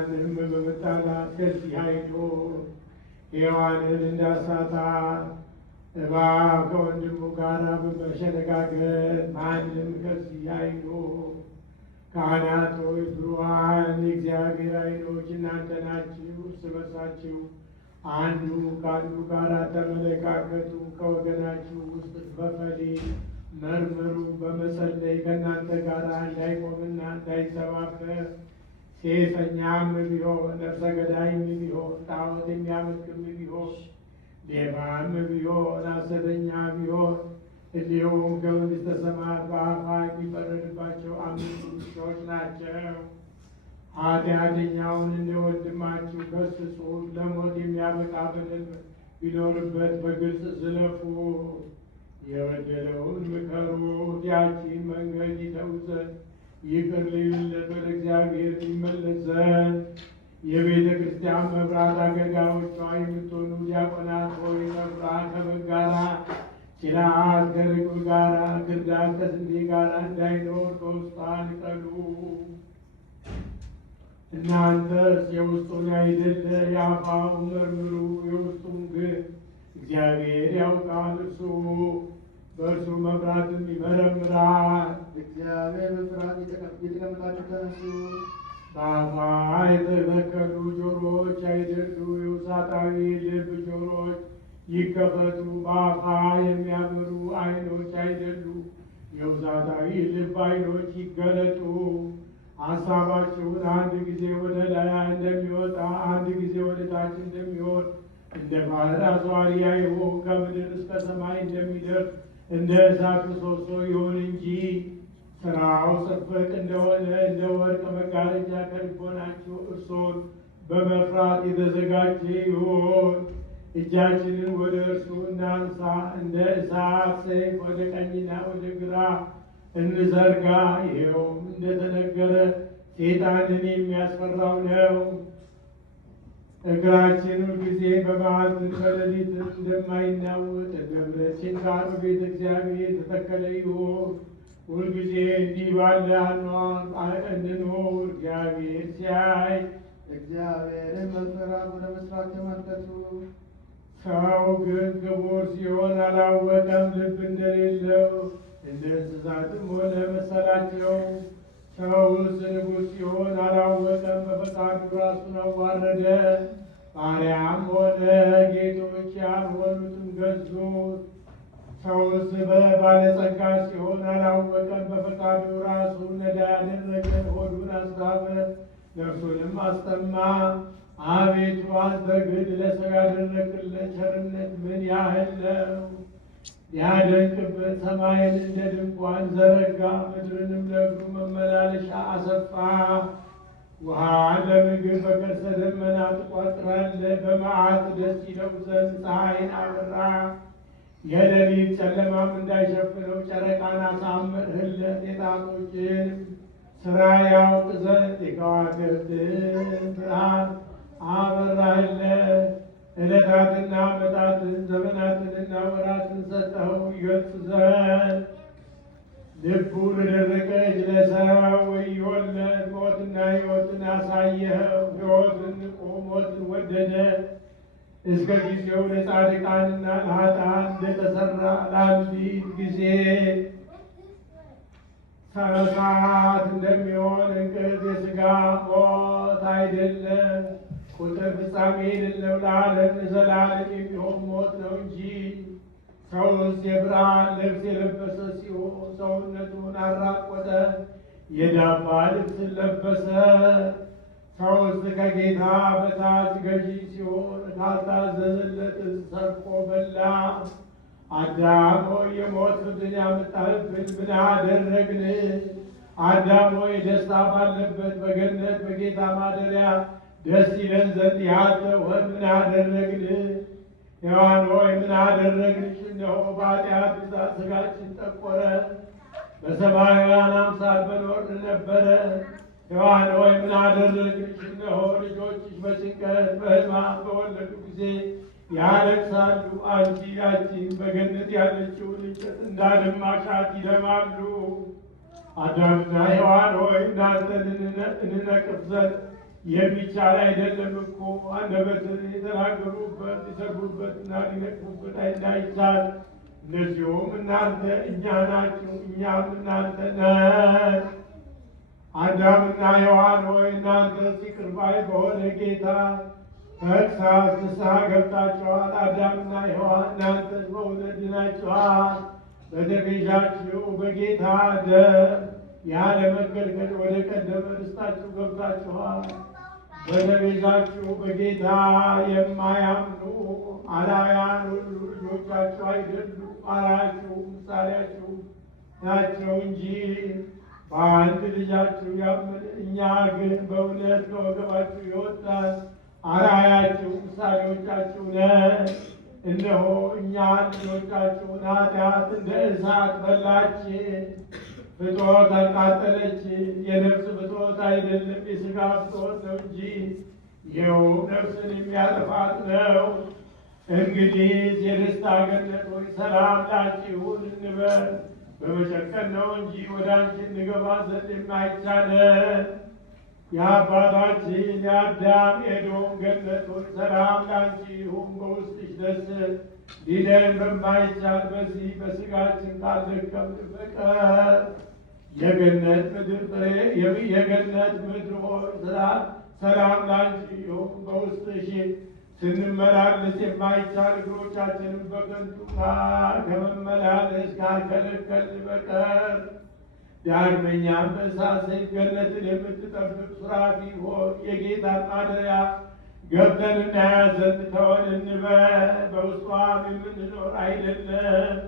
በመጣላት ከዚህ አይቶ ሔዋንን እንዳሳታት እባብ ከወንድሙ ጋር በመሸነጋገር ማንም ከዚህ አይቶ ካህናት ሆይ ብሩሃን የእግዚአብሔር ዓይኖች እናንተ ናችሁ። እርስ በርሳችሁ አንዱ ከአንዱ ጋር ተመለካከቱ። ከወገናችሁ ውስጥ በፈሊጥ መርምሩ። በመጸለይ ከእናንተ ጋር እንዳይቆምና እንዳይሰባበር ሴሰኛም ቢሆን ነፍሰ ገዳይም ቢሆን ጣዖት የሚያመልክም ቢሆን ሌባም ቢሆን ሐሰተኛ ቢሆን እንዲሁም ከመንግሥተ ሰማያት በአፋ የሚፈረድባቸው 5 ውሾች ናቸው። ኃጢአተኛውን እንደ ወንድማችሁ ገሥጹ። ለሞት የሚያበቃ በደል ቢኖርበት በግልጽ ዝለፉ። የበደለውን ምከሩት። ያቺን መንገድ ይተው ዘንድ ይቅር ሊልለት ወደ እግዚአብሔር ይመለስ ዘንድ የቤተ ክርስቲያን መብራት አገልጋዮቿ የምትሆኑ ዲያቆናት ሆይ መብራት ከበግ ጋራ ጭራት ከርግብ ጋራ ክርዳድ ከስንዴ ጋራ እንዳይኖር ከውስጧ ንቀሉ። እናንተስ የውስጡን አይደለ የአፋውን መርምሩ፣ የውስጡን ግን እግዚአብሔር ያውቃል። እርሱ በእርሱ መብራትም ይመረምራል። እግዚአብሔር በፍርሃት የተቀመጣችሁ ተነሱ። በአፋ የተተከሉ ጆሮዎች አይደሉ፣ የውሳጣዊ ልብ ጆሮዎች ይከፈቱ። በአፋ የሚያበሩ ዓይኖች አይደሉ፣ የውሳጣዊ ልብ ዓይኖች ይገለጡ። ሐሳባችሁን አንድ ጊዜ ወደ ላይ እንደሚወጣ አንድ ጊዜ ወደ ታች እንደሚወርድ እንደ ባህር አስዋሪያ ይሁን። ከምድር እስከ ሰማይ እንደሚደርስ እንደ እሳት ምሰሶ ይሁን እንጂ ሥራው ጽፍቅ እንደሆነ እንደ ወርቅ መጋረጃ ከልቦናችሁ እርሱን በመፍራት የተዘጋጀ ይሁን። እጃችንን ወደ እርሱ እናንሳ፣ እንደ እሳት ሰይፍ ወደ ቀኝና ወደ ግራ እንዘርጋ። ይኸውም እንደተነገረ ሰይጣንን የሚያስፈራው ነው። እግራችን ሁልጊዜ በመዓልትን በሌሊትን እንደማይናወጥ እንደ ብረት ችንካር በቤተ እግዚአብሔር የተተከለ ይሁን። ሁልጊዜ እንዲህ ባለ አኗኗር እንድንኖር እግዚአብሔር ሲያይ እግዚአብሔርን መፍራት ወደ መስራት ተመልከቱ። ሰው ግን ክቡር ሲሆን አላወቀም፣ ልብ እንደሌለው እንደ እንስሳትም ሆነ መሰላቸው። ሰውስ ንጉሥ ሲሆን አላወቀም፣ በፈቃዱ ራሱን አዋረደ። ባሪያም ሆነ ጌቶች ያልሆኑትም ገዙት። ሰውስ ባለጸጋ ሲሆን አላወቀም፣ በፈቃዱ ራሱን ነዳ ያደረገ፣ ሆዱን አስራበ፣ ነፍሱንም አስጠማ። አቤቱ አንተ ግን ለሰው ያደረግለት ቸርነት ምን ያህል ነው! ያደንቅበት ሰማይን እንደ ድንኳን ዘረጋ፣ ምድርንም ለእግሩ መመላለሻ አሰፋ። ውሃን ለምግብ በከርሰ ደመና ትቋጥራለህ። በመዓት ደስ ይለው ዘንድ ፀሐይን አበራ። የሌሊት ጨለማም እንዳይሸፍነው ጨረቃን አሳመርህለት። የጣቶችን ሥራ ያውቅ ዘንድ የከዋክብትን ብርሃን አበራህለት። ዕለታትና ዓመታትን ዘመናትንና ወራትን ሰጠኸው ይገልጽ ዘንድ። ልቡ ለደረቀች ለሰው ወዮለት። ሞትና ሕይወትን አሳየኸው። ሕይወትን ንቆ ሞትን ወደደ። እስከ ጊዜው ለጻድቃንና ለኃጥአን እንደተሠራ ለአንዲት ጊዜ ሰዓት እንደሚሆን እንቅልፍ የሥጋ ሞት አይደለም። ቁጥር ፍጻሜ የሌለው ለዓለም ለዘላለም የሚሆን ሞት ነው እንጂ። ሰውስ የብርሃን ልብስ የለበሰ ሲሆን ሰውነቱን አራቆተ፣ የዳባ ልብስን ለበሰ። ሰውስ ከጌታ በታች ገዢ ሲሆን ካልታዘዘለት ሰርቆ በላ። አዳም ሆይ የሞት ፍርድን ያመጣህብን ምን አደረግን? አዳም ሆይ ደስታ ባለበት በገነት በጌታ ማደሪያ ደስ ይለን ዘንድ ያለውን ምን አደረግን? ሔዋን ሆይ ምን አደረግንሽ? እነሆ በኃጢአት ብዛት ሥጋችን ጠቆረ፣ በሰማያውያን አምሳል በኖርን ነበረ። ሔዋን ሆይ ምን አደረግንሽ? እነሆ ልጆችሽ በጭንቀት በሕማም በወለዱ ጊዜ ያለቅሳሉ። አንቺ ያቺን በገነት ያለችውን እንጨት እንዳደማሻት ይደማሉ። አዳምና ሔዋን ሆይ እናንተን እንነቅፍ ዘንድ የሚቻል አይደለም እኮ አንደበትን የተናገሩበት ሊሰግሩበትና ሊነቅፉበት እንዳይቻል እነዚሁም እናንተ እኛ ናችሁ፣ እኛም እናንተ ነን። አዳምና ሔዋን ሆይ እናንተ ይቅር ባይ በሆነ ጌታ ተግሣጽ ንስሐ ገብታችኋል። አዳምና ሔዋን እናንተ በእውነት ድናችኋል። በተቤዣችሁ በጌታ ደም ያለ መከልከል ወደ ቀደመ ርስታችሁ ገብታችኋል። በተቤዣችሁ በጌታ የማያምኑ አላውያን ሁሉ ልጆቻችሁ አይደሉም፣ አርአያችሁ ምሳሌያችሁ ናቸው እንጂ በአንድ ልጃችሁ ያመነ። እኛ ግን በእውነት ከወገባችሁ የወጣን አርአያችሁ ምሳሌዎቻችሁ ነን። እነሆ እኛ ልጆቻችሁን ኃጢአት እንደ እሳት በላችን፣ ፍትወት አቃጠለችን። የነፍስ ፍትወት አይደለም የሥጋ ፍትወት ነው እንጂ ይኸውም ነፍስን የሚያጠፋት ነው። እንግዲህ የደስታ ገነት ሆይ ሰላም ላንቺሁን እንበል። በመጨከን ነው እንጂ ወደ አንቺ እንገባ ዘንድ የማይቻለን የአባታችን የአዳም ኤዶም ገነት ሆይ ሰላም ላንቺ ይሁን። በውስጥሽ ደስ ሊለን በማይቻል በዚህ በሥጋችን ካልደከምን በቀር የገነት ምድር ፍሬ የገነት ምድር ሆይ ሰላም ላንቺ ይሁን። በውስጥሽ ስንመላለስ የማይቻል እግሮቻችንን በከንቱ ከመመላለስ ካልከለከልን በቀር ዳግመኛም በእሳት ሰይፍ ገነትን የምትጠብቅ ሱራፊ ሆይ የጌታን ማደሪያ ገብተን እናያት ዘንድ ተወን እንበል። በውስጧም የምንኖር አይደለም።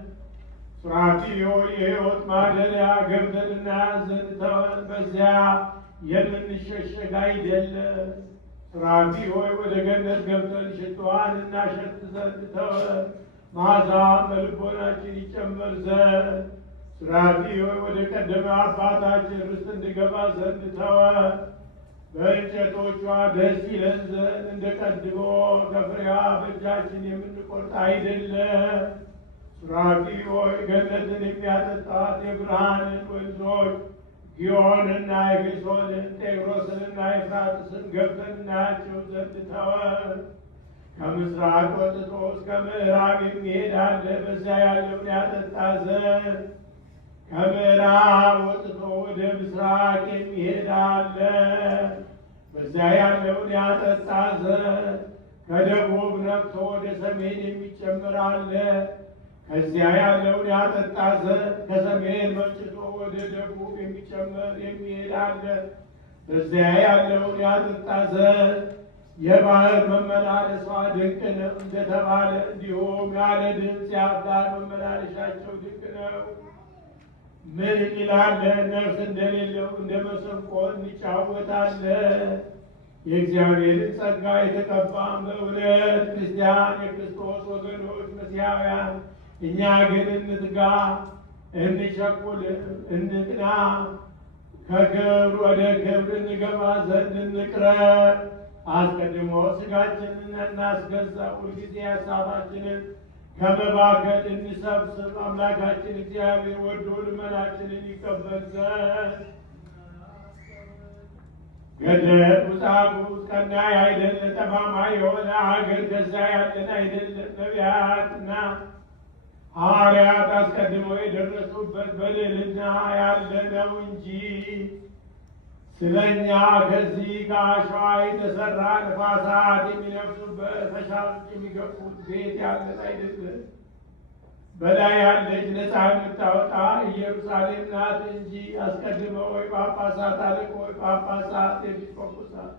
ሱራፊ ሆይ የሕይወት ማደሪያ ገብተን እናያት ዘንድ ተወን፣ በዚያ የምንሸሸግ አይደለም። ሱራፊ ሆይ ወደ ገነት ገብተን ሽቶዋን እናሸት ዘንድ ተወን፣ መዓዛዋም በልቦናችን ይጨመር ዘንድ። ሱራፊ ሆይ ወደ ቀደመ አባታችን ርስት እንድገባ ዘንድ ተወን፣ በእንጨቶቿ ደስ ይለን ዘንድ እንደ ቀድሞ ከፍሬዋ በእጃችን የምንቆርጥ አይደለም። ሱራፊ ሆይ ገነትን የሚያጠጣት የብርሃንን ወንዞች ጊዮንና ኤፌሶንን ጤግሮስንና ኤፍራጥስን ገብተን እናያቸው ዘንድ ተወን። ከምስራቅ ወጥቶ እስከ ምዕራብ የሚሄድ አለ፣ በዚያ ያለውን ያጠጣ ዘንድ። ከምዕራብ ወጥቶ ወደ ምስራቅ የሚሄድ አለ፣ በዚያ ያለውን ያጠጣ ዘንድ። ከደቡብ ነቅቶ ወደ ሰሜን የሚጨምር አለ፣ ከዚያ ያለውን ያጠጣ ዘንድ። ከሰሜን መጭቶ ወደ ደቡብ የሚጨምር የሚሄድ አለ፣ በዚያ ያለውን ያጠጣ ዘንድ። የባህር መመላለሷ ድንቅ ነው እንደተባለ እንዲሁም ያለ ድምፅ የአፍላክ መመላለሻቸው ድንቅ ነው። ምን እንላለን? ነፍስ እንደሌለው እንደ መሰንቆ እንጫወታለን። የእግዚአብሔርን ጸጋ የተቀባን በእውነት ክርስቲያን የክርስቶስ ወገኖች መሲያውያን እኛ ግን እንትጋ፣ እንቸኩል፣ እንቅና፣ ከክብር ወደ ክብር እንገባ ዘንድ እንቅረብ። አስቀድሞ ሥጋችንን እናስገዛ፣ ሁልጊዜ ሀሳባችንን ከመባከል እንሰብስብ። አምላካችን እግዚአብሔር ወዶ ልመናችንን ይቀበል ዘንድ። ገደል ቁሳቁስ ቀናይ አይደለ፣ ጠማማ የሆነ አገር ከዚያ ያለን አይደለም። ነቢያትና ሐዋርያት አስቀድመው የደረሱበት በልዕልና ያለ ነው እንጂ ስለ እኛ ከዚህ ከአሸዋ የተሠራ ነፋሳት የሚነፍሱበት ፈሳሾች የሚገፉት ቤት ያለን አይደለም። በላይ ያለች ነፃ የምታወጣ ኢየሩሳሌም ናት እንጂ አስቀድመው ወይ ጳጳሳት አለቆች ጳጳሳት ኤጲስቆጶሳት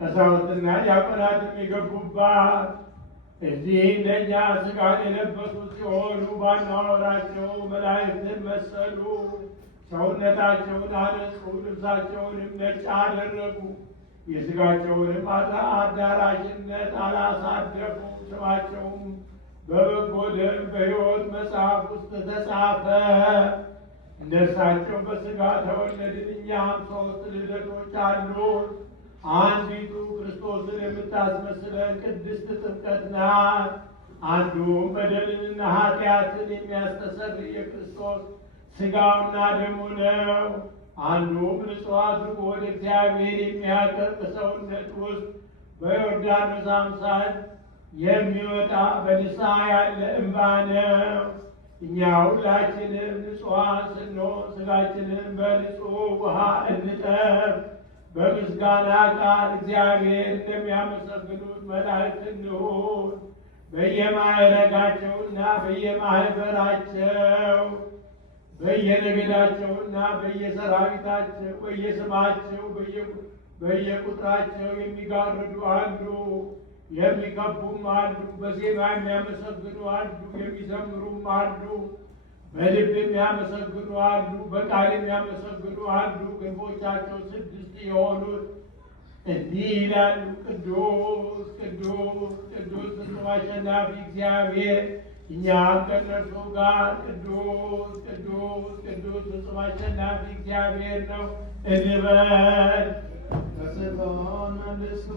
ቀሳውስትና ዲያቆናትም የገቡባት እዚህ እንደኛ ሥጋን የለበሱት ሲሆኑ ባናወራቸው መላእክትን መሰሉ። ሰውነታቸውን አነጹ፣ ልብሳቸውንም ነጭ አደረጉ። የሥጋቸውንም አዳራሽነት አላሳደፉ። ስማቸውም በበጎ ደም በሕይወት መጽሐፍ ውስጥ ተጻፈ። እንደ እርሳቸው በሥጋ ተወለድን። እኛም 3 ልደቶች አሉን። አንዲቱ ክርስቶስን የምታስመስለን ቅድስት ጥምቀት ናት። አንዱም በደልንና ኃጢአትን የሚያስተሰርይ የክርስቶስ ሥጋውና ደሙ ነው። አንዱም ንጹሕ አድርጎ ወደ እግዚአብሔር የሚያቀርብ ሰውነት ውስጥ በዮርዳኖስ አምሳል የሚወጣ በንስሐ ያለ እንባ ነው። እኛ ሁላችንም ንጹሐን ስንሆን ሥጋችንን በንጹሕ ውሃ እንጠብ። በምስጋና ቃል እግዚአብሔር እንደሚያመሰግኑት መላእክት እንሁን። በየማዕረጋቸውና በየማኅበራቸው በየነገዳቸውና በየሰራዊታቸው በየስማቸው በየቁጥራቸው የሚጋርዱ አሉ፣ የሚከቡም አሉ፣ በዜማ የሚያመሰግኑ አሉ፣ የሚዘምሩም አሉ፣ በልብ የሚያመሰግኑ አሉ፣ በቃል የሚያመሰግኑ አሉ። ክንፎቻቸው 6 የሆኑት እንዲህ ይላሉ፣ ቅዱስ ቅዱስ ቅዱስ ፍጹም አሸናፊ እግዚአብሔር። እኛም ከእነርሱ ጋር ቅዱስ ቅዱስ ቅዱስ ፍጹም አሸናፊ እግዚአብሔር ነው እንበል። ከስቶን መልሱ